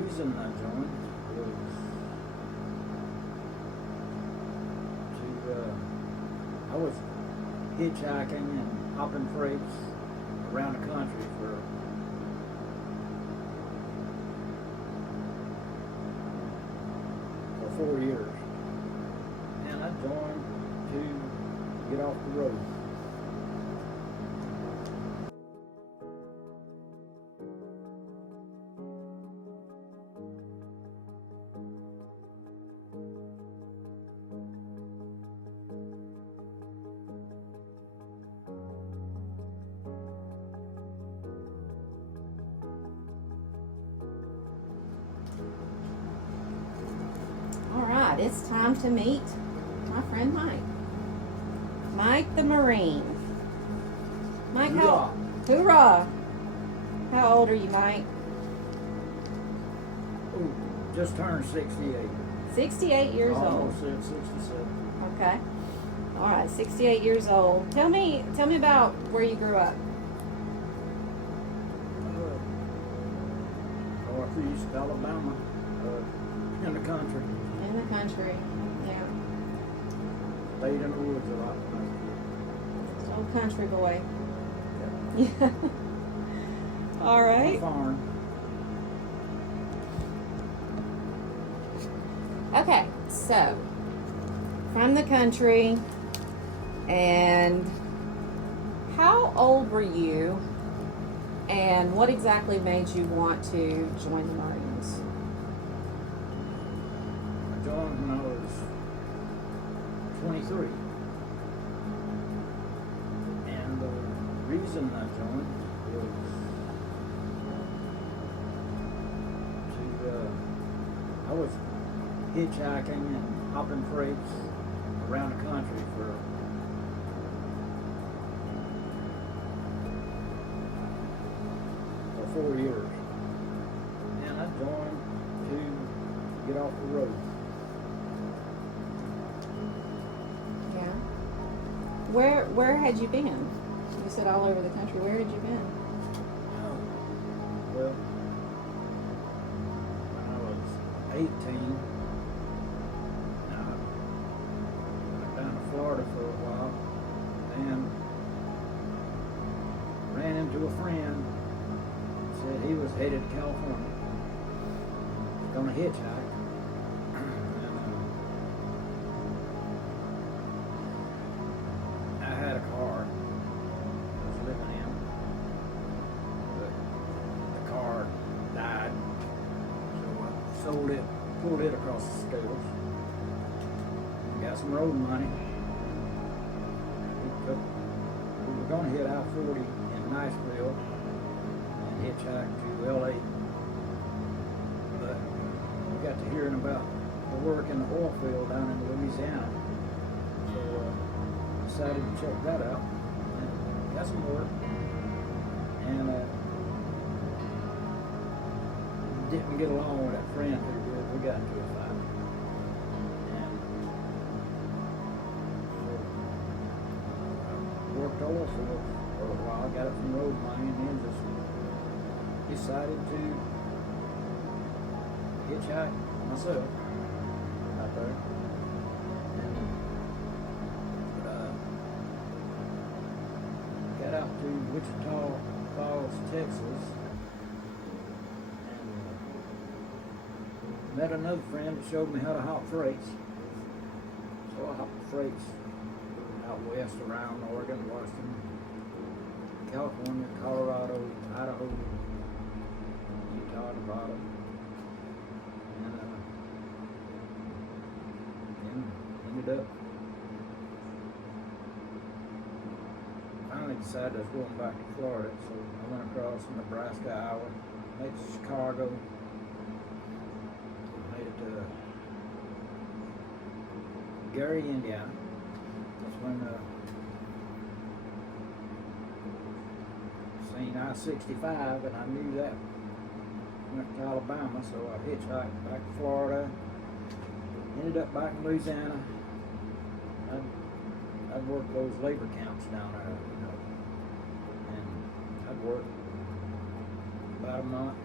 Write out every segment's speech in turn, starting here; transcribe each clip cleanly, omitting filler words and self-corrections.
reason I joined was I was hitchhiking and hopping freights around the country for 4 years, and I joined to get off the road. All right, it's time to meet my friend Mike. Mike the Marine. Mike, how? Hoorah! How old are you, Mike? Ooh, just turned 68. 68 years old. Almost said 67. Okay. All right, 68 years old. Tell me about where you grew up. Northeast Alabama, in the country. In the country, yeah. Stayed in the woods a lot when I was a kid. Old country boy. Yeah. Yeah. All right. Farm. Okay, so from the country, and how old were you, and what exactly made you want to join the Marines? I joined when I was 23. And the reason I joined was I was hitchhiking and hopping freights around the country for 4 years, and I joined to get off the road. Yeah. Where had you been? You said all over the country. Where had you been? Well, when I was 18, I went down to Florida for a while and ran into a friend. Said he was headed to California, gonna hitchhike. And I had a car I was living in, but the car died, so I sold it, pulled it across the scales, got some road money. We were gonna hit I-40 in Niceville and hitchhike to LA, but we got to hearing about the work in the oil field down in Louisiana, so decided to check that out and got some work, and didn't get along with that friend too good. We got into a fight, and so worked oil field for a while, got up some road money, and then just decided to hitchhike myself out there. And got out to Wichita Falls, Texas, and met another friend that showed me how to hop freights. So I hopped the freights out west around Oregon, Washington, California, Colorado, Idaho, Utah, Nevada, and then ended up finally decided I was going back to Florida, so I went across Nebraska, Iowa, made it to Chicago, made it to Gary, Indiana. That's when seen I-65, and I knew that went to Alabama, so I hitchhiked back to Florida, ended up back in Louisiana. I'd worked those labor camps down there, you know, and I'd worked about a month,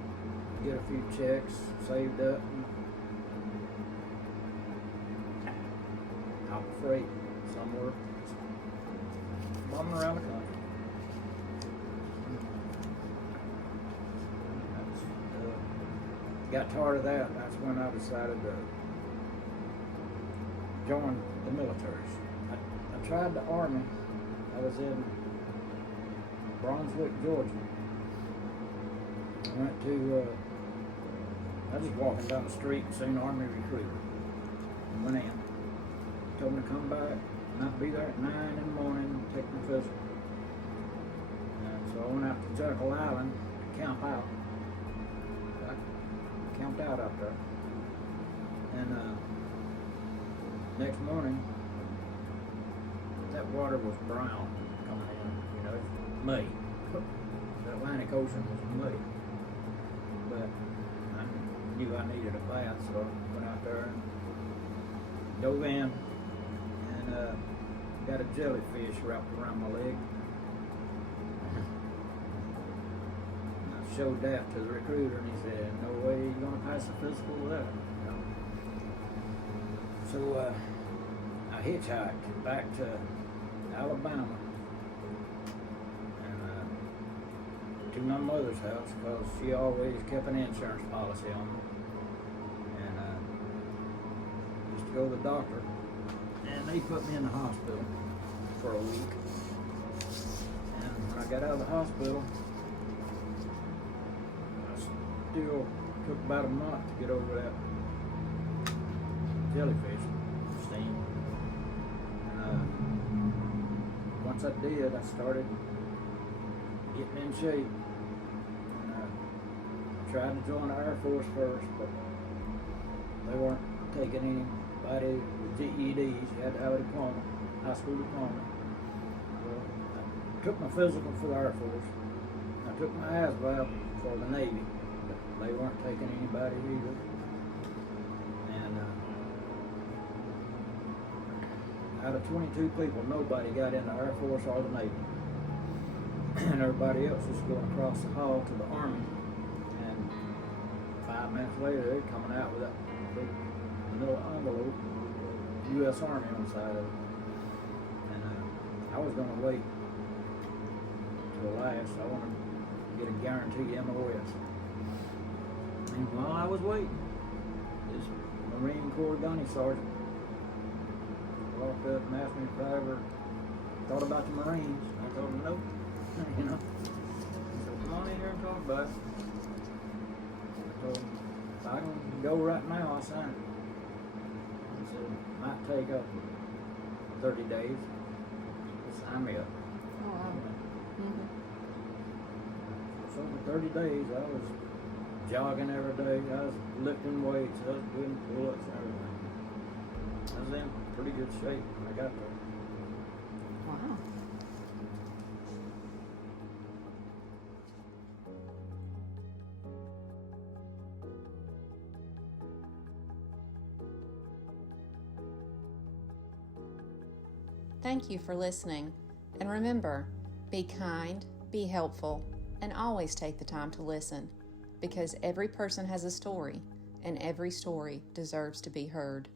get a few checks saved up, and out freight somewhere, bumming around the country. That's, got tired of that. That's when I decided to join the military. I tried the Army. I was in Brunswick, Georgia. I went to, I was just walking down the street and seen Army recruiter. And went in. Told me to come back, not be there at 9 in the morning, and take my physical. And so I went out to Jekyll Island to camp out. I camped out there. And next morning, that water was brown coming in, you know, it's muddy. The Atlantic Ocean was muddy. But I knew I needed a bath, so I went out there and dove in and got a jellyfish wrapped around my leg. And I showed that to the recruiter and he said, no way you're going to pass the physical with that. You know? So I hitchhiked back to Alabama and to my mother's house because she always kept an insurance policy on me. And used to go to the doctor, and they put me in the hospital for a week. And when I got out of the hospital, I still took about a month to get over that jellyfish steam. Once I did, I started getting in shape. And I tried to join the Air Force first, but they weren't taking anybody with GEDs. You had to have a diploma, high school diploma. Well, I took my physical for the Air Force. I took my ASVAB for the Navy, but they weren't taking anybody either. And out of 22 people, nobody got in the Air Force or the Navy. And everybody else was going across the hall to the Army. And 5 minutes later, they're coming out with that big little envelope with U.S. Army on the side of it. And I was going to wait till last. I wanted to get a guaranteed MOS. And while I was waiting, this Marine Corps gunny sergeant walked up and asked me if I ever thought about the Marines. I told him nope. You know. So come on in here and talk about it. I told him if I can go right now, I'll sign it. He said it might take up 30 days. Sign me up. Oh, wow. Mm-hmm. So for 30 days, I was jogging every day. I was lifting weights. I was doing pull-ups and everything. I was in pretty good shape when I got there. Wow. Thank you for listening. And remember, be kind, be helpful, and always take the time to listen, because every person has a story, and every story deserves to be heard.